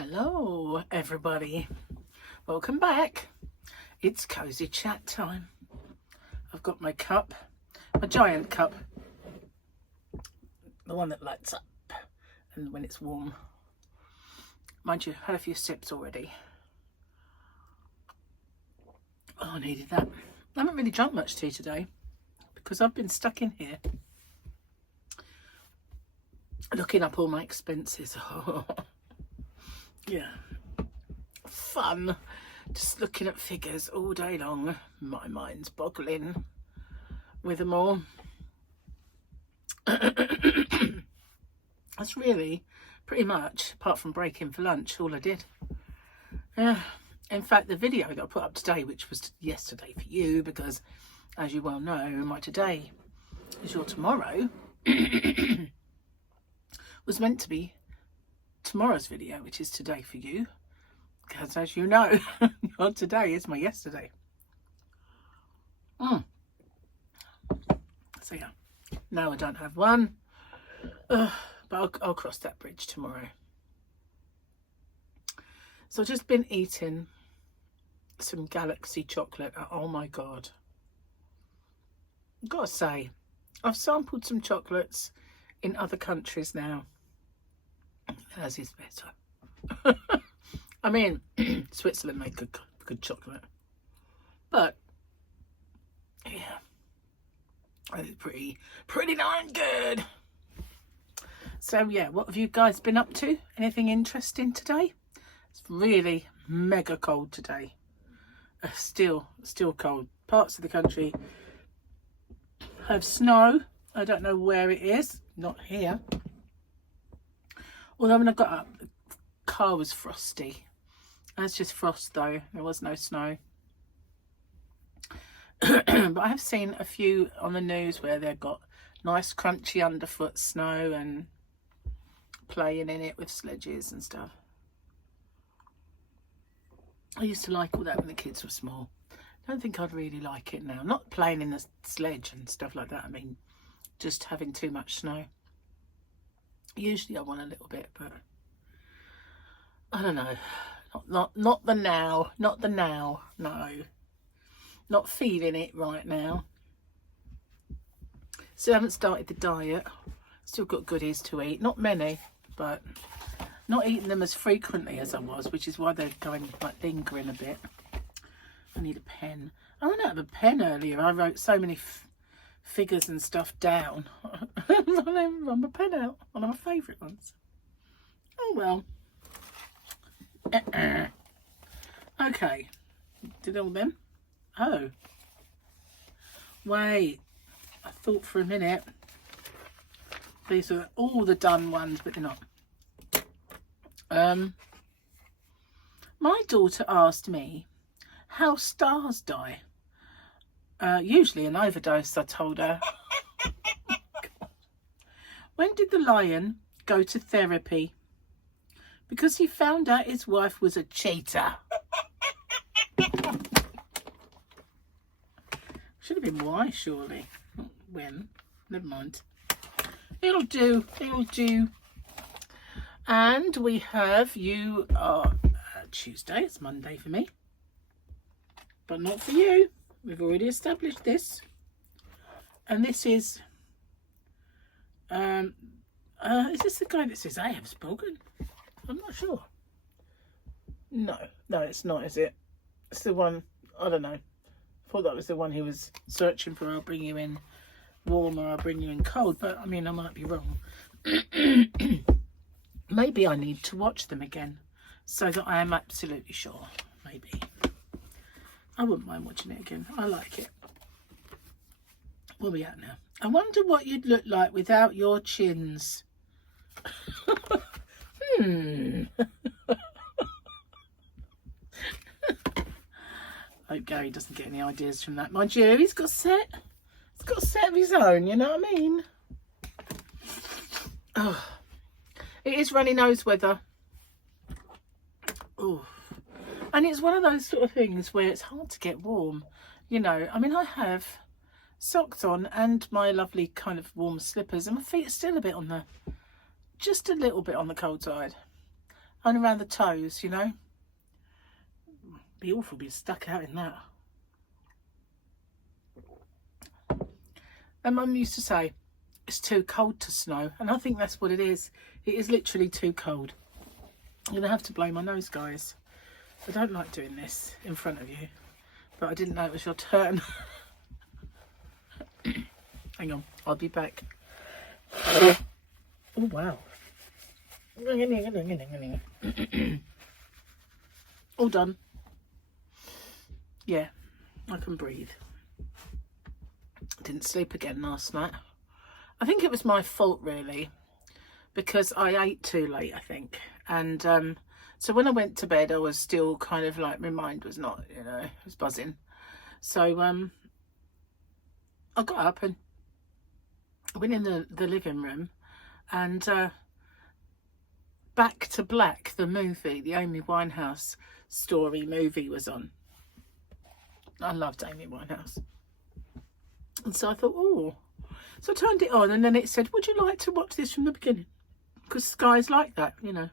Hello everybody, welcome back. It's cozy chat time. I've got my cup, my giant cup, the one that lights up and when it's warm. Mind you, had a few sips already. Oh, I needed that. I haven't really drunk much tea today because I've been stuck in here looking up all my expenses. Yeah, fun, just looking at figures all day long. My mind's boggling with them all. That's really pretty much, apart from breaking for lunch, all I did. In fact, the video that I put up today, which was yesterday for you, because as you well know, my today is your tomorrow, was meant to be tomorrow's video, which is today for you, because as you know, your today is my yesterday. So yeah, now I don't have one, but I'll cross that bridge tomorrow. So I've just been eating some Galaxy chocolate. Oh my god, I've got to say, I've sampled some chocolates in other countries now. As is better. I mean, Switzerland make good chocolate, but yeah, it's pretty darn good. So yeah, what have you guys been up to? Anything interesting today? It's really mega cold today. Still cold. Parts of the country have snow. I don't know where it is. Not here. Although when I got up, the car was frosty. That's just frost though. There was no snow. But I have seen a few on the news where they've got nice crunchy underfoot snow and playing in it with sledges and stuff. I used to like all that when the kids were small. I don't think I'd really like it now. Not playing in the sledge and stuff like that. I mean, just having too much snow. Usually I want a little bit, but I don't know. Not the now. Not the now. No. Not feeling it right now. Still haven't started the diet. Still got goodies to eat. Not many, but not eating them as frequently as I was, which is why they're going like lingering a bit. I need a pen. I ran out of a pen earlier. I wrote so many figures and stuff down. I never run my pen out. One of my favourite ones. Oh well. Okay. Did all them? Oh. Wait. I thought for a minute these were all the done ones, but they're not. My daughter asked me how stars die. Usually an overdose, I told her. When did the lion go to therapy? Because he found out his wife was a cheater. Should have been why, surely. Not when. Never mind. It'll do. It'll do. And we have you Tuesday. It's Monday for me. But not for you. We've already established this. And this is this the guy that says I have spoken? I'm not sure. No, it's not, is it? It's the one, I don't know. I thought that was the one he was searching for. I'll bring you in warm or I'll bring you in cold, but I mean, I might be wrong. Maybe I need to watch them again so that I am absolutely sure. Maybe. I wouldn't mind watching it again. I like it. Where are we at now? I wonder what you'd look like without your chins. Hope Gary doesn't get any ideas from that. Mind you, he's got a set. He's got a set of his own, you know what I mean? Oh, it is runny nose weather. Oh. And it's one of those sort of things where it's hard to get warm. You know, I mean, I have socks on and my lovely kind of warm slippers and my feet are still a bit on the, just a little bit on the cold side. and around the toes, you know. Be awful being stuck out in that. And Mum used to say, it's too cold to snow. And I think that's what it is. It is literally too cold. I'm going to have to blow my nose, guys. I don't like doing this in front of you. But I didn't know it was your turn. Hang on, I'll be back. Oh, wow. All done. Yeah, I can breathe. Didn't sleep again last night. I think it was my fault, really, because I ate too late, I think. And so when I went to bed, I was still kind of like, my mind was not, you know, it was buzzing. So I got up and I went in the living room, and Back to Black, the movie, the Amy Winehouse story movie, was on. I loved Amy Winehouse. And so I thought, oh. So I turned it on, and then it said, would you like to watch this from the beginning? Because Sky's like that, you know.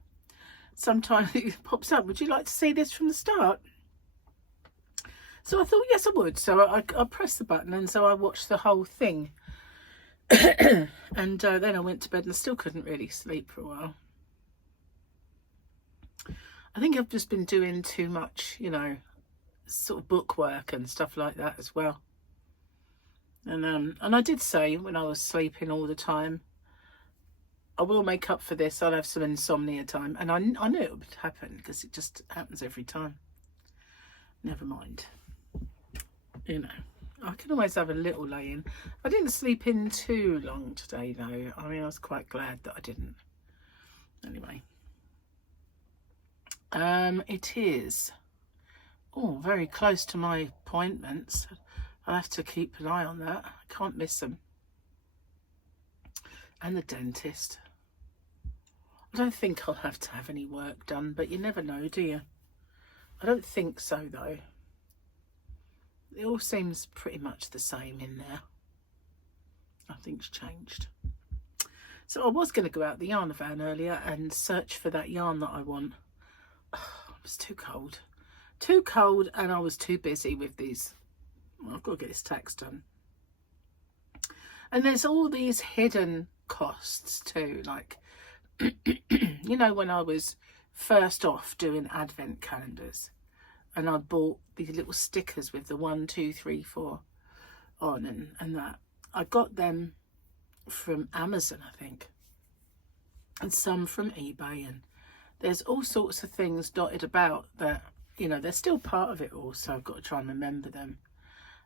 Sometimes it pops up, would you like to see this from the start? So I thought, yes, I would. So I pressed the button, and so I watched the whole thing. And then I went to bed and still couldn't really sleep for a while. I think I've just been doing too much, you know, sort of book work and stuff like that as well. And I did say when I was sleeping all the time, I will make up for this. I'll have some insomnia time. And I knew it would happen because it just happens every time. Never mind. You know, I can always have a little lay-in. I didn't sleep in too long today, though. I mean, I was quite glad that I didn't. Anyway. It is, very close to my appointments. I'll have to keep an eye on that. I can't miss them. And the dentist. I don't think I'll have to have any work done, but you never know, do you? I don't think so, though. It all seems pretty much the same in there. Nothing's changed. So I was going to go out the yarn van earlier and search for that yarn that I want. It was too cold. Too cold, and I was too busy with these. Well, I've got to get this tax done. And there's all these hidden costs too. Like, you know, when I was first off doing advent calendars, and I bought these little stickers with the 1, 2, 3, 4 on and that. I got them from Amazon, I think, and some from eBay, and there's all sorts of things dotted about that, you know, they're still part of it all, so I've got to try and remember them.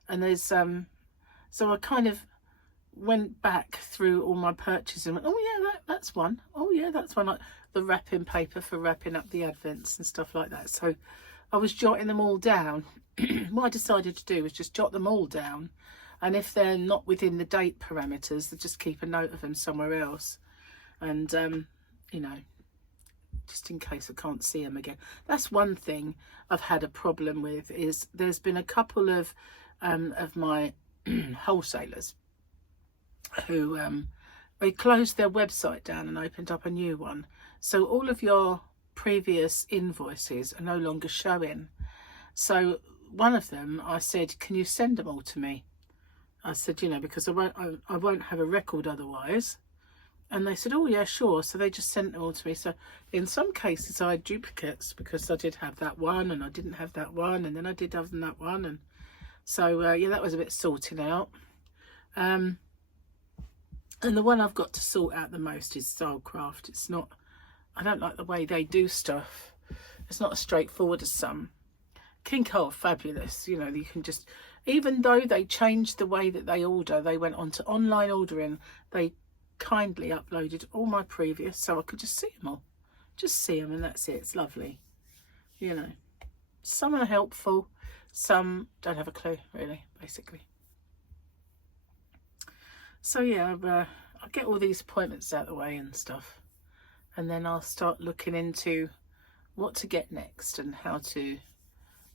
And there's so I kind of went back through all my purchases and went, oh yeah, that's one. Oh yeah, that's one. Like the wrapping paper for wrapping up the advents and stuff like that. So I was jotting them all down. What I decided to do was just jot them all down, and if they're not within the date parameters, just keep a note of them somewhere else. And you know, just in case I can't see them again. That's one thing I've had a problem with, is there's been a couple of my wholesalers who they closed their website down and opened up a new one. So all of your previous invoices are no longer showing. So one of them, I said, can you send them all to me? I said, you know, because I won't have a record otherwise. And they said, oh yeah, sure. So they just sent them all to me. So in some cases I had duplicates, because I did have that one and I didn't have that one, and then I did have that one, and so yeah, that was a bit sorting out. And the one I've got to sort out the most is Stylecraft. It's not, I don't like the way they do stuff. It's not as straightforward as some. Kinko are fabulous, you know. You can just, even though they changed the way that they order, they went on to online ordering, they kindly uploaded all my previous, so I could just see them all. Just see them, and that's it. It's lovely, you know. Some are helpful, some don't have a clue, really, basically. So yeah, I'll get all these appointments out of the way and stuff, and then I'll start looking into what to get next and how to,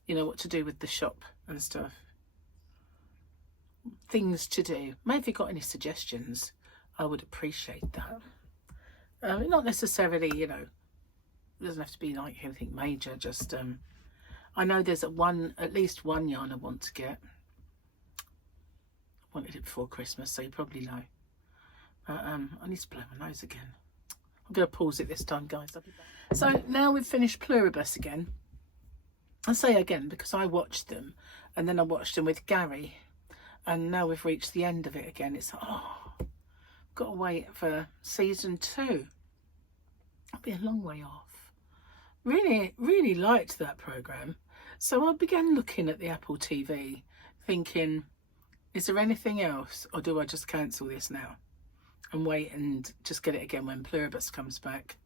you know, what to do with the shop and stuff. Things to do. Maybe if you've got any suggestions, I would appreciate that. Not necessarily, you know, It doesn't have to be like anything major. Just I know there's at least one yarn I want to get. I wanted it before Christmas, so you probably know. I need to blow my nose again. I'm going to pause it this time, guys. I'll be back. So now we've finished Pluribus again. I say again because I watched them, and then I watched them with Gary, and now we've reached the end of it again. It's like, oh, I've got to wait for season 2. It'll be a long way off. Really, really liked that programme. So I began looking at the Apple TV, thinking, is there anything else, or do I just cancel this now and wait and just get it again when Pluribus comes back?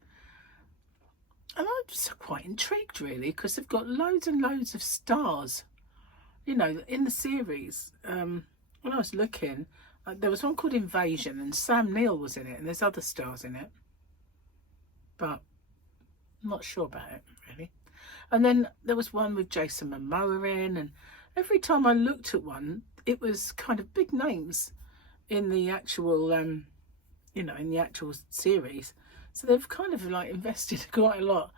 And I'm just quite intrigued, really, because they've got loads and loads of stars, you know, in the series. When I was looking, there was one called Invasion, and Sam Neill was in it, and there's other stars in it, but I'm not sure about it, really. And then there was one with Jason Momoa in, and every time I looked at one, it was kind of big names in the actual, you know, in the actual series. So they've kind of like invested quite a lot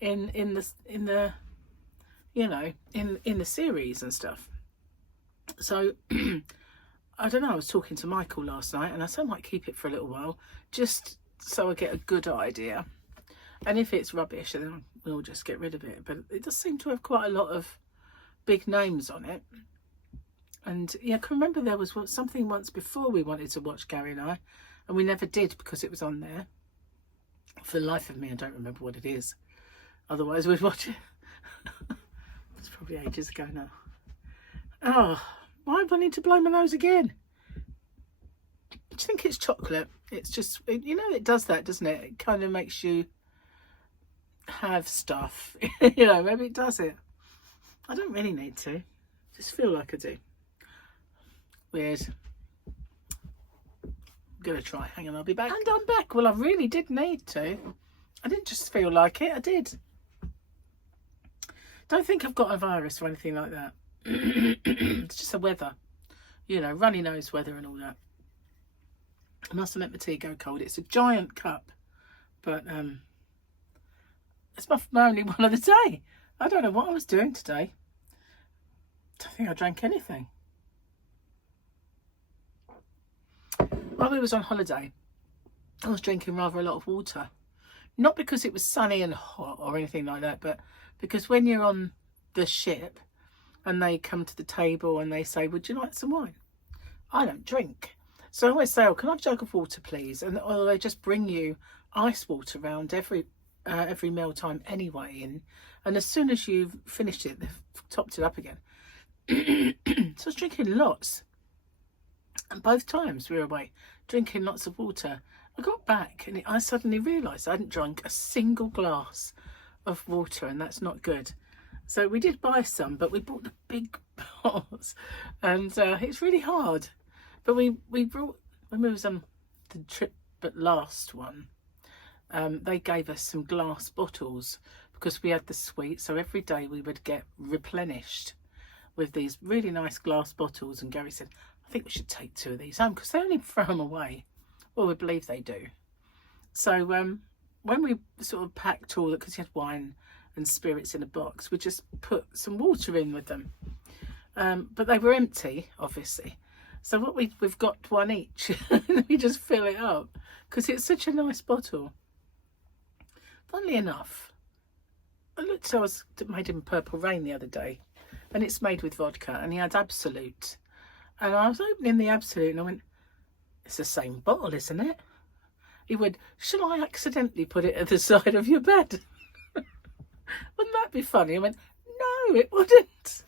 in the you know, in the series and stuff. So I don't know, I was talking to Michael last night, and I said I might keep it for a little while just so I get a good idea. And if it's rubbish, then we'll just get rid of it. But it does seem to have quite a lot of big names on it. And yeah, I can remember there was something once before we wanted to watch, Gary and I, and we never did because it was on there. For the life of me, I don't remember what it is. Otherwise, we'd watch it. It's probably ages ago now. Oh, why do I need to blow my nose again? Do you think it's chocolate? It's just, you know, it does that, doesn't it? It kind of makes you have stuff. You know, maybe it does it. I don't really need to. Just feel like I do. Weird. Gonna try. Hang on, I'll be back. And I'm back. Well, I really did need to. I didn't just feel like it. I did. Don't think I've got a virus or anything like that. It's just the weather. You know, runny nose weather and all that. I must have let my tea go cold. It's a giant cup, but it's my only one of the day. I don't know what I was doing today. I don't think I drank anything. While we was on holiday, I was drinking rather a lot of water. Not because it was sunny and hot or anything like that, but because when you're on the ship and they come to the table and they say, would you like some wine? I don't drink. So I always say, oh, can I have a jug of water, please? And or they just bring you ice water around every meal time anyway. And as soon as you've finished it, they've topped it up again. So I was drinking lots. And both times we were away, drinking lots of water. I got back and I suddenly realised I hadn't drunk a single glass of water, and that's not good. So we did buy some, but we bought the big bottles, and it's really hard. But we brought, when we was on the trip, but last one, they gave us some glass bottles because we had the sweet. So every day we would get replenished with these really nice glass bottles. And Gary said, I think we should take 2 of these home because they only throw them away. Well, we believe they do. So when we sort of packed all that, because you had wine and spirits in a box, we just put some water in with them. But they were empty, obviously. So what we've got one each. We just fill it up because it's such a nice bottle. Funnily enough, I made him Purple Rain the other day, and it's made with vodka, and he had Absolute. And I was opening the Absolute and I went, it's the same bottle, isn't it? He went, shall I accidentally put it at the side of your bed? Wouldn't that be funny? I went, no, it wouldn't.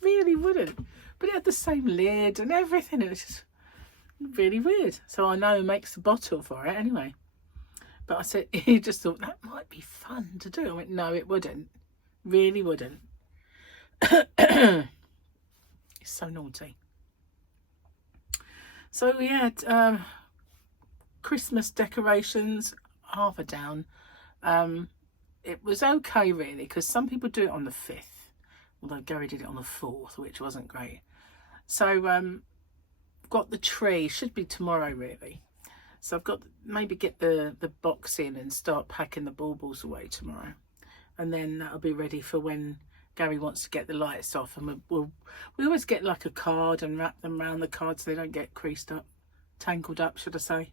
Really wouldn't. But it had the same lid and everything. It was just really weird. So I know he makes the bottle for it anyway. But I said, he just thought that might be fun to do. I went, no, it wouldn't. Really wouldn't. It's so naughty. So we had Christmas decorations, half a down. It was okay really, because some people do it on the 5th, although Gary did it on the 4th, which wasn't great. So got the tree, should be tomorrow really. So I've got maybe get the box in and start packing the baubles away tomorrow, and then that'll be ready for when Gary wants to get the lights off. And we always get like a card and wrap them around the card so they don't get creased up, tangled up, should I say?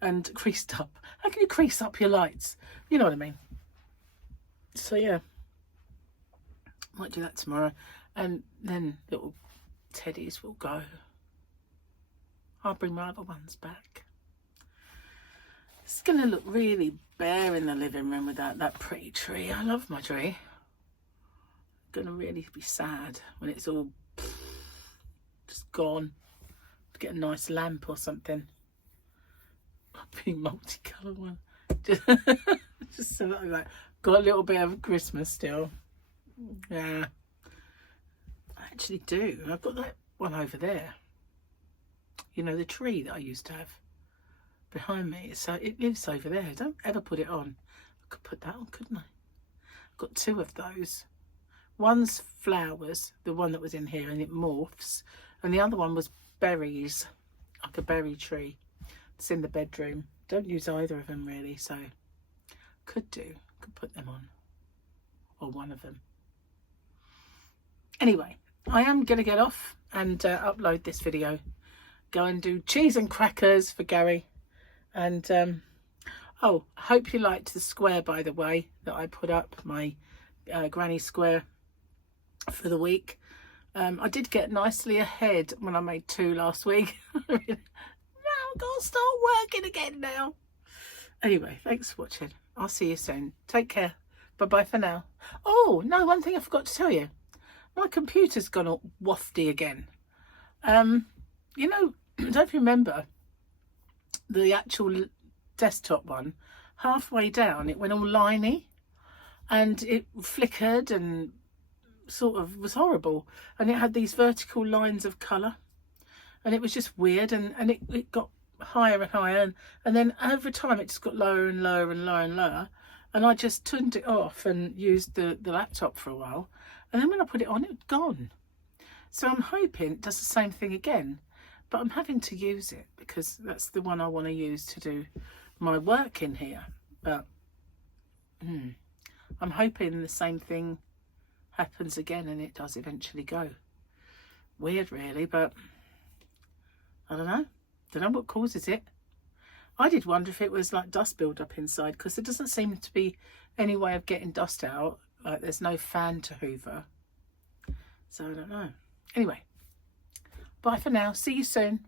And creased up. How can you crease up your lights? You know what I mean? So yeah, might do that tomorrow, and then little teddies will go. I'll bring my other ones back. It's going to look really bare in the living room without that pretty tree. I love my tree. Going to really be sad when it's all just gone. Get a nice lamp or something. A big multicolour one. Just so like got a little bit of Christmas still. Yeah, I actually do. I've got that one over there. You know, the tree that I used to have behind me. So it lives over there. Don't ever put it on. I could put that on, couldn't I? I've got two of those. One's flowers, the one that was in here, and it morphs. And the other one was berries, like a berry tree. It's in the bedroom. Don't use either of them really, so could put them on, or one of them. Anyway, I am going to get off and upload this video. Go and do cheese and crackers for Gary. And oh, I hope you liked the square, by the way, that I put up, my granny square for the week. I did get nicely ahead when I made 2 last week. Now I've got to start working again now. Anyway, thanks for watching. I'll see you soon. Take care. Bye-bye for now. Oh, no, one thing I forgot to tell you. My computer's gone all wafty again. You know, don't you remember the actual desktop one? Halfway down, it went all liney and it flickered and sort of was horrible. And it had these vertical lines of colour. And it was just weird. And it got higher and higher. And then over time, it just got lower and lower and lower and lower. And I just turned it off and used the laptop for a while. And then when I put it on, it was gone. So I'm hoping it does the same thing again. But I'm having to use it because that's the one I want to use to do my work in here. But I'm hoping the same thing happens again and it does eventually go. Weird really, but I don't know. Don't know what causes it. I did wonder if it was like dust build-up inside, because there doesn't seem to be any way of getting dust out. Like there's no fan to hoover. So I don't know. Anyway, bye for now. See you soon.